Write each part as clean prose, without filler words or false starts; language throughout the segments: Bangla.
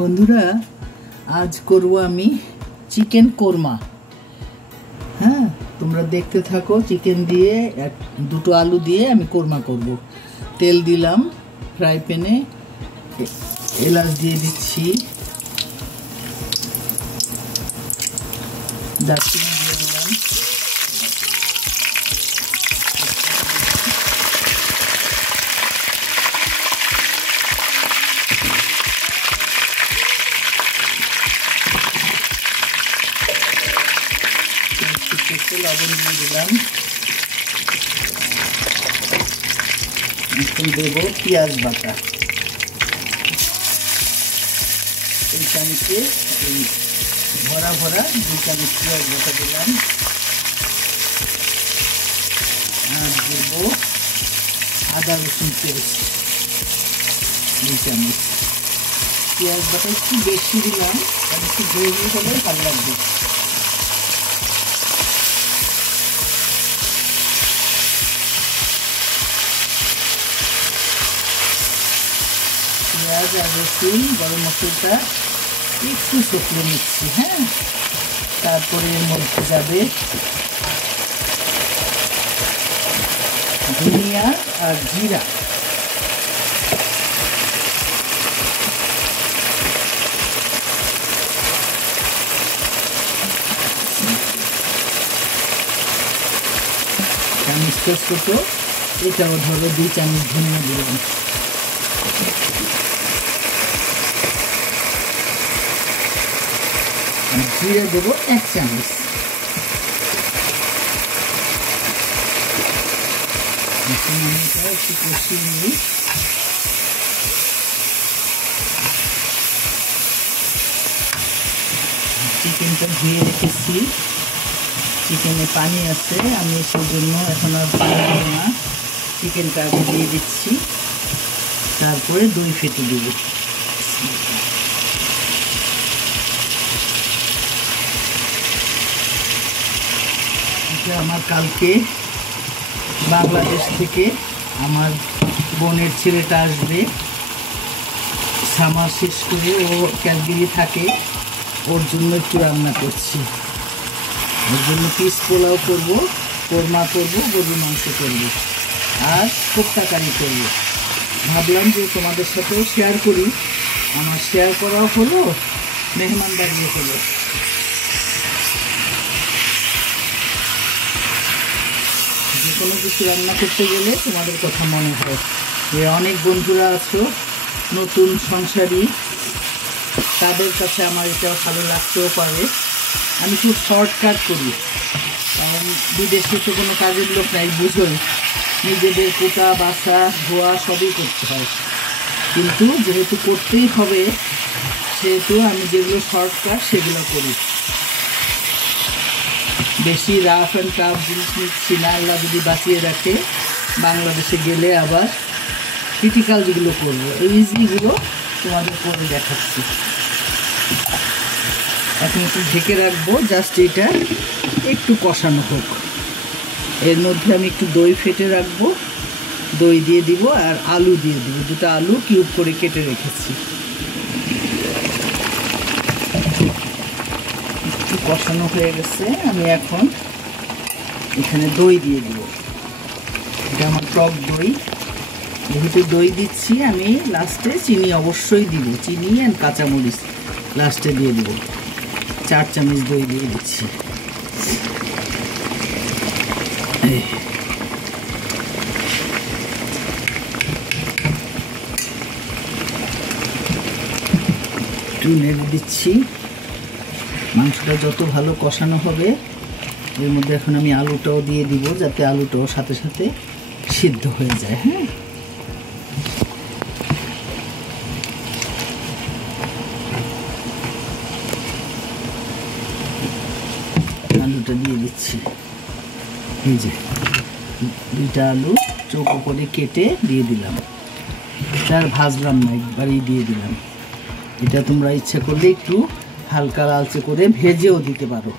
বন্ধুরা, আজ করব আমি চিকেন কোরমা। হ্যাঁ, তোমরা দেখতে থাকো। চিকেন দিয়ে দুটো আলু দিয়ে আমি কোরমা করব। তেল দিলাম ফ্রাই প্যানে, এলাচ দিয়ে দিচ্ছি, দারচিনি দিয়ে দিলাম, লবণ দিয়ে দিলাম। এখন দেবো পেঁয়াজ বাটা। এই চামচে ভরা ভরা 2 চামচ পেঁয়াজ বাটা দিলাম। আর দেবো আদা রসুন পেস্ট 2 চামচ। পেঁয়াজ বাটা একটু বেশি দিলাম, কারণ একটু গ্রেভি হলে ভালো লাগবে। পেঁয়াজ আর রসুন গরম মশলাটা একটু শুকিয়ে নিচ্ছি। হ্যাঁ, তারপরে এর মধ্যে যাবে ধনিয়া আর জিরা। চামচটা ছোট, এটাও ধরো 2 চামচ ধনিয়া দিলাম। জিরে দেবো 1 চামচ। একটু কষিয়ে নিই। চিকেনটা ধুয়ে রেখেছি, চিকেনে পানি আছে, আমি সেজন্য এখন আর পানি দেবো না। চিকেনটা আগে দিয়ে দিচ্ছি, তারপরে দই ফেটে দেবো। আমার কালকে বাংলাদেশ থেকে আমার বোনের ছেলেটা আসবে। সামার শেষ করে ও ক্যালগিরি থাকে, ওর জন্য একটু রান্না করছি। ওর জন্য পিস পোলাও করবো, কোরমা করবো, গরুর মাংস করবো, আর কোপ্তা কারি করবো। ভাবলাম যে তোমাদের সাথেও শেয়ার করি। আমার শেয়ার করাও হলো, মেহমানদারিও হলো। যে কোনো কিছু রান্না করতে গেলে তোমাদের কথা মনে হয়। যে অনেক বন্ধুরা আছো নতুন সংসারী, তাদের কাছে আমার এটা ভালো লাগতেও পারে। আমি খুব শর্টকাট করি, কারণ বিদেশে তো কোনো কাজের লোক নাই, বুঝোই। নিজেদের কোটা বাছা ধোয়া সবই করতে হয়, কিন্তু যেহেতু করতেই হবে সেহেতু আমি যেগুলো শর্টকাট সেগুলো করি। বেশি রাফ অ্যান্ড টাফ জিনিস নিচ্ছি না। আল্লাহ যদি বাঁচিয়ে রাখে, বাংলাদেশে গেলে আবার ক্রিটিক্যাল যেগুলো করবো, এই ইজিগুলো তোমাদের করে দেখাচ্ছি। এখন একটু ঢেকে রাখবো, জাস্ট এটা একটু কষানো হোক। এর মধ্যে আমি একটু দই ফেটে রাখবো, দই দিয়ে দিব, আর আলু দিয়ে দিব। 2টা আলু কিউব করে কেটে রেখেছি। কষানো হয়ে গেছে, আমি এখন এখানে দই দিয়ে দিব। এটা আমার টক দই। যেহেতু দই দিচ্ছি, আমি লাস্টে চিনি অবশ্যই দিব। চিনি অ্যান্ড কাঁচামরিচ লাস্টে দিয়ে দিব। 4 চামচ দই দিয়ে দিচ্ছি। একটু নেড়ে দিচ্ছি। মাংসটা যত ভালো কষানো হবে, এর মধ্যে এখন আমি আলুটাও দিয়ে দিব, যাতে আলুটাও সাথে সাথে সিদ্ধ হয়ে যায়। হ্যাঁ, আলুটা দিয়ে দিচ্ছি। এই যে 2টা আলু চৌকো করে কেটে দিয়ে দিলাম। আর ভাজলাম না, একবারই দিয়ে দিলাম। এটা তোমরা ইচ্ছা করলে একটু হালকা লালচে করে ভেজেও দিতে পারো।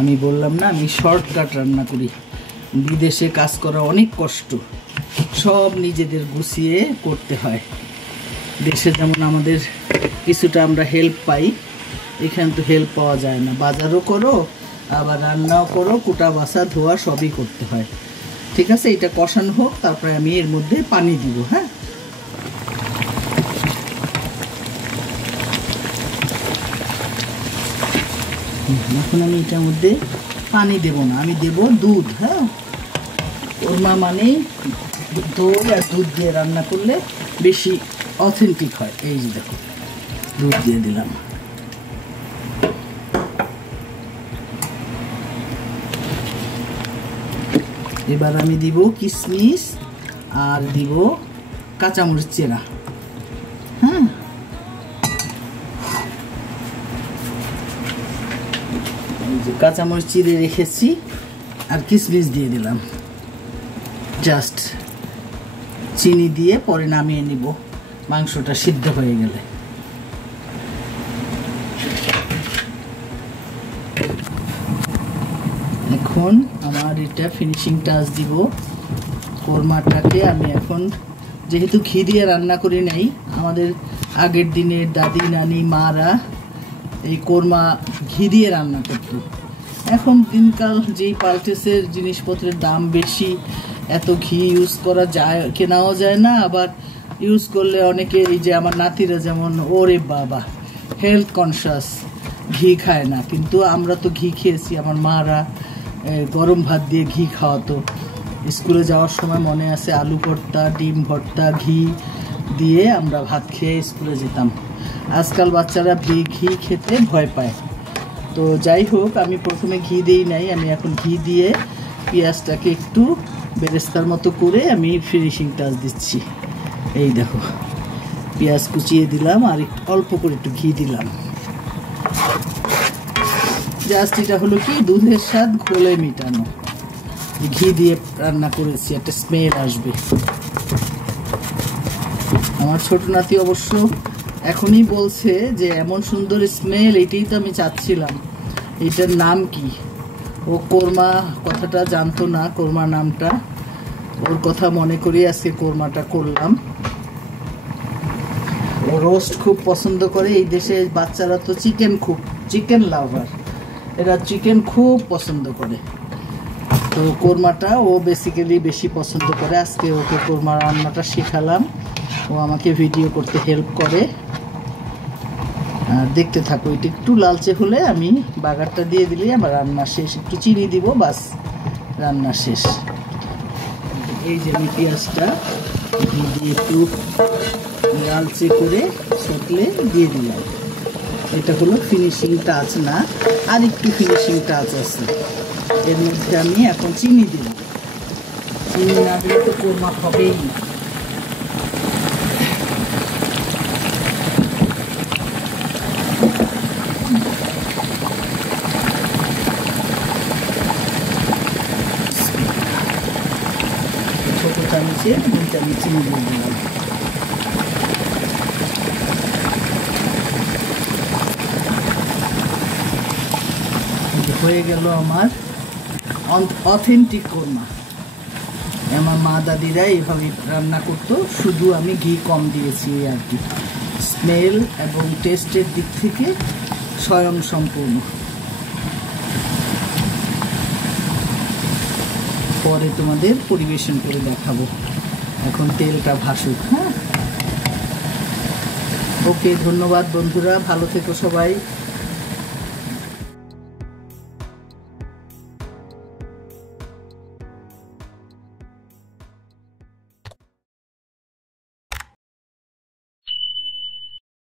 আমি বললাম না, আমি শর্টকাট রান্না করি। বিদেশে কাজ করা অনেক কষ্ট, সব নিজেদের গুছিয়ে করতে হয়। দেশে যেমন আমাদের কিছুটা আমরা হেল্প পাই। এখানে তো হেল্প পাওয়া যায় না, বাজারও করো আবার রান্নাও করো, কুটা বাছা ধোয়া সবই করতে হয়। ঠিক আছে, এটা কষানো হোক, তারপরে আমি এর মধ্যে পানি দিব। হ্যাঁ, এখন আমি এটার মধ্যে পানি দেব না, আমি দেব দুধ। হ্যাঁ, কোরমা মানেই দই আর দুধ দিয়ে রান্না করলে বেশি অথেন্টিক হয়। এই যে দেখো, দুধ দিয়ে দিলাম। এবার আমি দিব কিশমিশ আর দিব কাঁচামরিচ চেরা। হ্যাঁ, কাঁচামরিচ চিড়ে রেখেছি আর কিশমিশ দিয়ে দিলাম। জাস্ট চিনি দিয়ে পরে নামিয়ে নিব মাংসটা সিদ্ধ হয়ে গেলে। এখন আমার এটা ফিনিশিং টাচ দিব। কোরমাটাকে আমি এখন, যেহেতু ঘি দিয়ে রান্না করি নাই, আমাদের আগের দিনের দাদি নানি মারা এই কোরমা ঘি দিয়ে রান্না করত। এখন দিনকাল যেই পাল্টেছে, জিনিসপত্রের দাম বেশি, এত ঘি ইউজ করা যায়, কেনাও যায় না, আবার ইউজ করলে অনেকে, এই যে আমার নাতিরা যেমন, ওরে বাবা হেলথ কনসিয়াস, ঘি খায় না। কিন্তু আমরা তো ঘি খেয়েছি, আমার মারা গরম ভাত দিয়ে ঘি খাওয়াতো। স্কুলে যাওয়ার সময় মনে আছে, আলু ভর্তা, ডিম ভর্তা, ঘি দিয়ে আমরা ভাত খেয়ে স্কুলে যেতাম। আজকাল বাচ্চারা ঘি খেতে ভয় পায়। তো যাই হোক, আমি প্রথমে ঘি দিই নাই, আমি এখন ঘি দিয়ে পেঁয়াজটাকে একটু বেরেস্তার মতো করে আমি ফিনিশিং টাচ দিচ্ছি। এই দেখো, পেঁয়াজ কুচিয়ে দিলাম আর একটু অল্প করে একটু ঘি দিলাম। জাস্ট এটা হলো কি, দুধের স্বাদ ঘোলে মেটানো। ঘি দিয়ে রান্না করেছি, একটা স্মেল আসবে। আমার ছোট নাতি অবশ্য এখনই বলছে যে এমন সুন্দর স্মেল, এটাই তো আমি চাচ্ছিলাম, এটার নাম কি? ও কোরমা কথাটা জানতো না, কোরমা নামটা। ওর কথা মনে করি আজকে কোরমাটা করলাম। ও রোস্ট খুব পছন্দ করে। এই দেশে বাচ্চারা তো চিকেন লাভার, এরা চিকেন খুব পছন্দ করে। তো কোরমাটা ও বেসিক্যালি বেশি পছন্দ করে। আজকে ওকে কোরমা রান্নাটা শেখালাম, ও আমাকে ভিডিও করতে হেল্প করে। দেখতে থাকো, এটা একটু লালচে হলে আমি বাগারটা দিয়ে দিলে আমার রান্না শেষ। একটু চিনি দিব, বাস রান্না শেষ। এই যে আমি পেঁয়াজটা দিয়ে একটু লালচে করে ছটলে দিয়ে দিলাম। এটা হলো ফিনিশিং টাচ না, আর একটু ফিনিশিং টাচ আছে। এর মধ্যে আমি এখন চিনি দিলাম। চিনি না দিলে তো কোরমা হবেই না। ছোটো চামচে 2 চামচ চিনি দিয়ে দিলাম। হয়ে গেল আমার অথেন্টিক কোরমা। আমার মা দাদিরা এইভাবে রান্না করতো, শুধু আমি ঘি কম দিয়েছি আর কি। স্মেল এবং টেস্টের দিক থেকে স্বয়ং সম্পূর্ণ। পরে তোমাদের পরিবেশন করে দেখাবো। এখন তেলটা ভাসুক। হ্যাঁ, ওকে, ধন্যবাদ বন্ধুরা, ভালো থেকো সবাই।